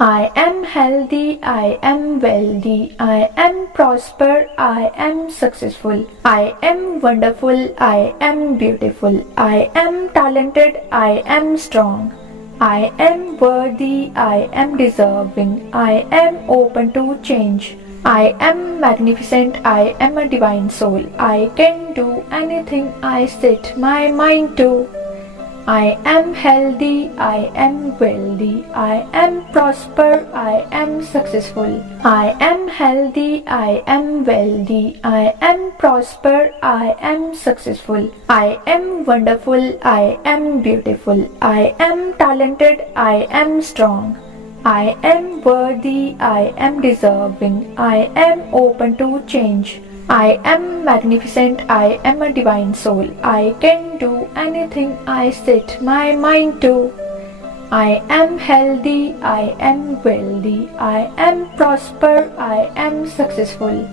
I am healthy, I am wealthy, I am prosper, I am successful, I am wonderful, I am beautiful, I am talented, I am strong, I am worthy, I am deserving, I am open to change. I am magnificent, I am a divine soul, I can do anything I set my mind to. I am healthy, I am wealthy, I am prosper, I am successful. I am healthy, I am wealthy, I am prosper, I am successful. I am wonderful, I am beautiful, I am talented, I am strong. I am worthy, I am deserving, I am open to change. I am magnificent, I am a divine soul, I can do anything I set my mind to. I am healthy, I am wealthy, I am prosper, I am successful.